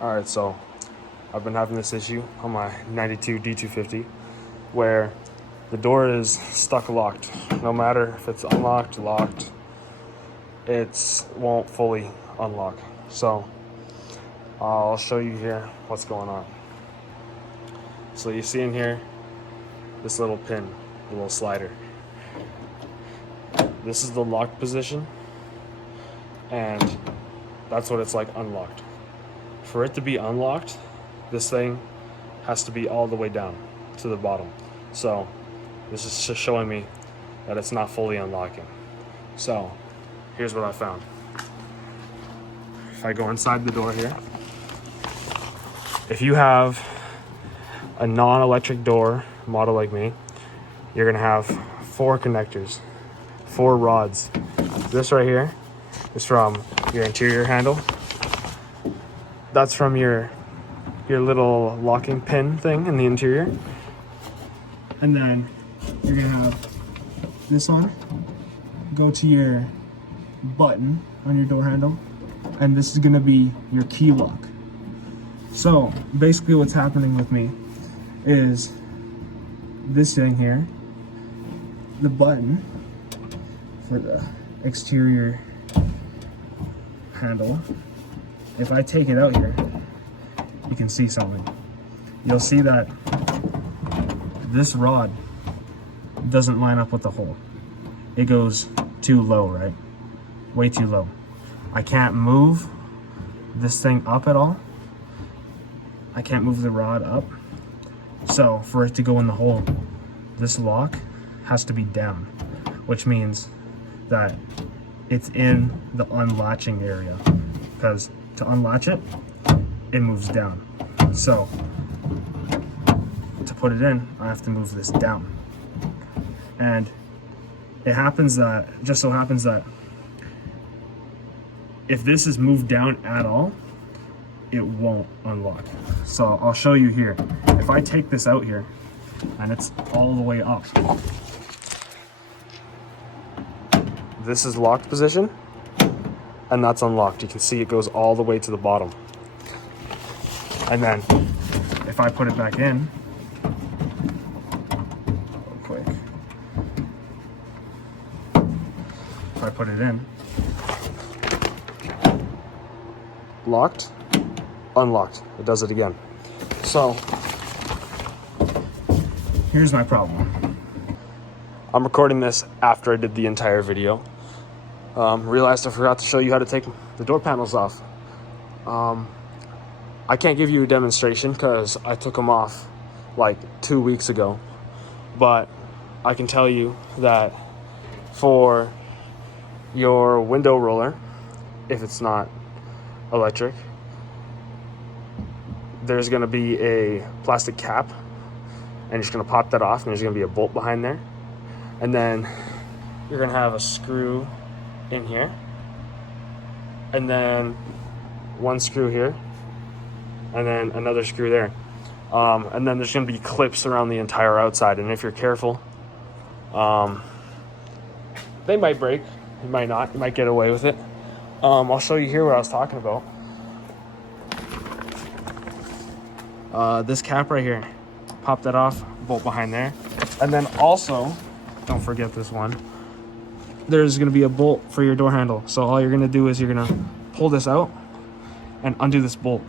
All right, so I've been having this issue on my 92 D250 where the door is stuck locked. No matter if it's unlocked, locked, it won't fully unlock. So I'll show you here what's going on. So you see in here, this little pin, the little slider. This is the locked position, and that's what it's like unlocked. For it to be unlocked, this thing has to be all the way down to the bottom. So this is just showing me that it's not fully unlocking. So here's what I found. If I go inside the door here, if you have a non-electric door model like me, you're gonna have 4 connectors, 4 rods. This right here is from your interior handle. That's from your little locking pin thing in the interior. And then you're gonna have this one go to your button on your door handle, and this is gonna be your key lock. So basically what's happening with me is this thing here, the button for the exterior handle. If I take it out here, you can see something. You'll see that this rod doesn't line up with the hole. It goes too low, right? Way too low. I can't move this thing up at all. I can't move the rod up. So for it to go in the hole, this lock has to be down, which means that it's in the unlatching area, because to unlatch it, it moves down. So to put it in, I have to move this down. And it happens that, just so happens that if this is moved down at all, it won't unlock. So I'll show you here. If I take this out here and it's all the way up, this is locked position, and that's unlocked. You can see it goes all the way to the bottom. And then if I put it back in, real quick, if I put it in, locked, unlocked, it does it again. So here's my problem. I'm recording this after I did the entire video. Realized I forgot to show you how to take the door panels off. I can't give you a demonstration because I took them off like 2 weeks ago, but I can tell you that for your window roller, if it's not electric, there's going to be a plastic cap, and you're just going to pop that off, and there's going to be a bolt behind there, and then you're going to have a screw in here, and then one screw here, and then another screw there, and then there's going to be clips around the entire outside, and if you're careful, they might break, you might not, you might get away with it. I'll show you here what I was talking about. This cap right here, pop that off, bolt behind there, and then also, don't forget this one, there's going to be a bolt for your door handle. So all you're going to do is you're going to pull this out and undo this bolt,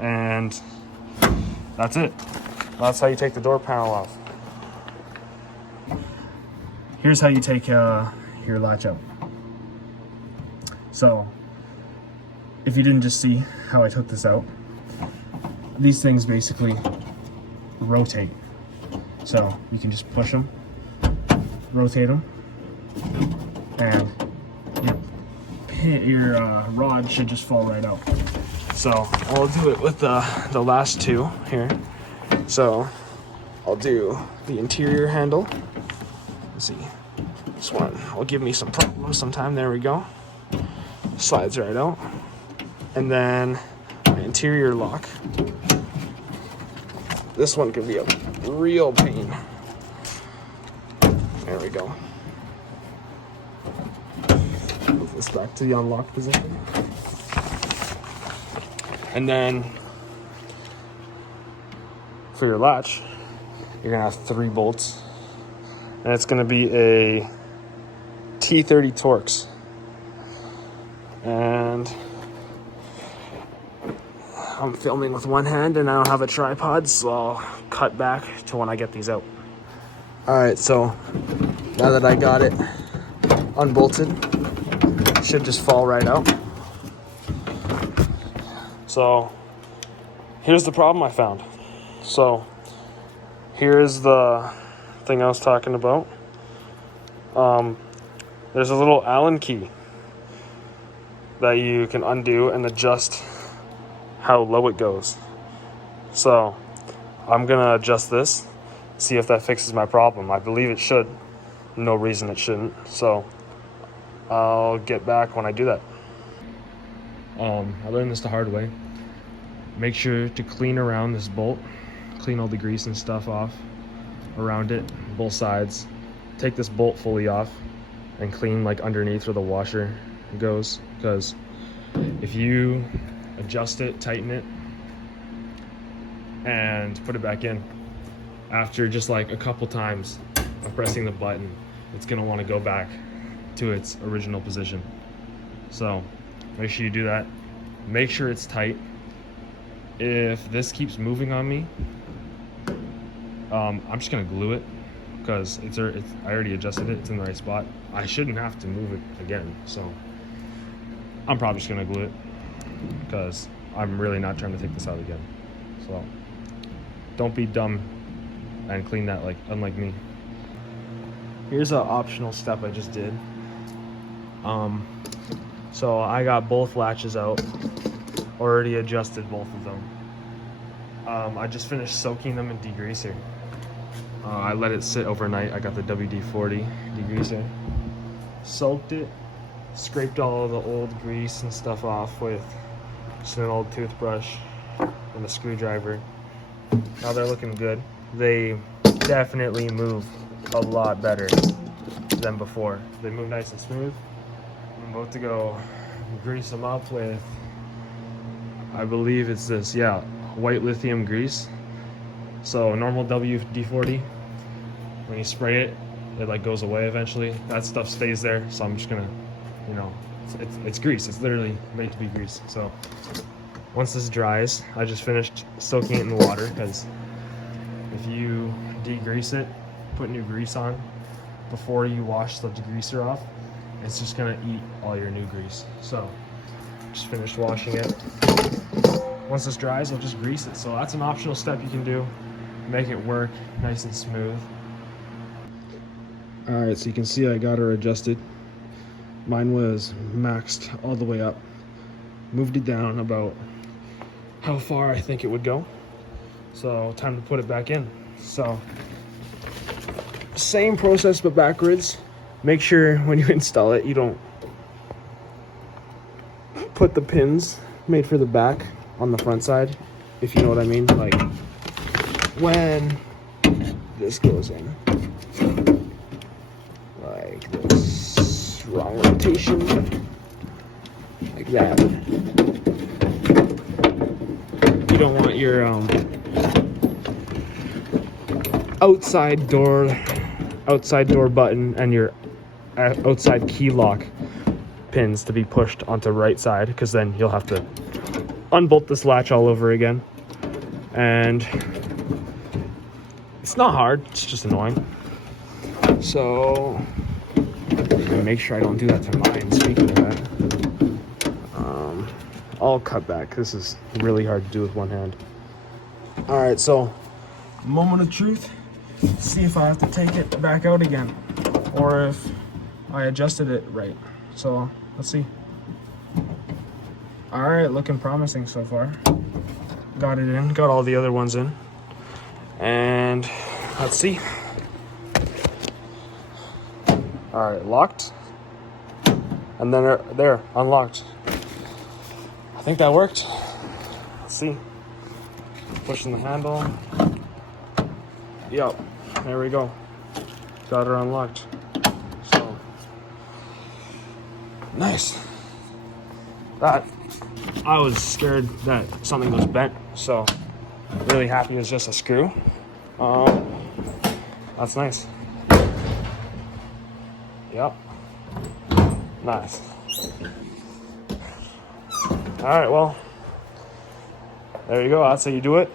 and that's it. That's how you take the door panel off. Here's how you take your latch out. So if you didn't just see how I took this out, these things basically rotate. So you can just push them, rotate them, and your rod should just fall right out. So I'll do it with the last 2 here. So I'll do the interior handle. Let's see, this one will give me some problems sometime. There we go. Slides right out. And then my interior lock. This one can be a real pain. There we go. Move this back to the unlocked position. And then for your latch, you're gonna have 3 bolts, and it's gonna be a T30 Torx. And I'm filming with one hand and I don't have a tripod, so I'll cut back to when I get these out. All right, so now that I got it unbolted, it should just fall right out. So here's the problem I found. So here's the thing I was talking about. There's a little Allen key that you can undo and adjust how low it goes. So I'm gonna adjust this, see if that fixes my problem. I believe it should. No reason it shouldn't. So I'll get back when I do that. I learned this the hard way. Make sure to clean around this bolt, clean all the grease and stuff off around it, both sides. Take this bolt fully off and clean like underneath where the washer goes, because if you adjust it, tighten it, and put it back in, after just like a couple times of pressing the button, it's gonna want to go back to its original position. So make sure you do that. Make sure it's tight. If this keeps moving on me, I'm just gonna glue it, because I already adjusted it, it's in the right spot. I shouldn't have to move it again, so I'm probably just gonna glue it, because I'm really not trying to take this out again. So don't be dumb and clean that unlike me. Here's an optional step I just did. So I got both latches out, already adjusted both of them. I just finished soaking them in degreaser. I let it sit overnight. I got the WD-40 degreaser. Soaked it, scraped all the old grease and stuff off with just an old toothbrush and a screwdriver. Now they're looking good. They definitely move a lot better than before. They move nice and smooth. I'm about to go grease them up with, I believe it's this, yeah, white lithium grease. So normal WD-40, when you spray it, it like goes away eventually. That stuff stays there, so I'm just gonna, it's grease. It's literally made to be grease. So once this dries, I just finished soaking it in the water, because if you degrease it, put new grease on before you wash the degreaser off, it's just gonna eat all your new grease. So just finished washing it. Once this dries, I'll just grease it. So that's an optional step you can do. Make it work nice and smooth. All right, so you can see I got her adjusted. Mine was maxed all the way up. Moved it down about how far I think it would go. So time to put it back in. So same process but backwards. Make sure when you install it, you don't put the pins made for the back on the front side, if you know what I mean. Like when this goes in, like this, wrong rotation, like that. You don't want your outside door button and your outside key lock pins to be pushed onto right side, because then you'll have to unbolt this latch all over again. And it's not hard, it's just annoying. So make sure I don't do that to mine. Speaking of that, I'll cut back. This is really hard to do with one hand. All right, so moment of truth. See if I have to take it back out again, or if I adjusted it right. So let's see. All right, looking promising so far. Got it in, got all the other ones in, and let's see. All right, locked, and then there, unlocked. I think that worked. Let's see. Pushing the handle. Yep, there we go. Got her unlocked. So nice. That I was scared that something was bent, so really happy it was just a screw. That's nice. Yep. Nice. All right, well, there you go. That's how you do it.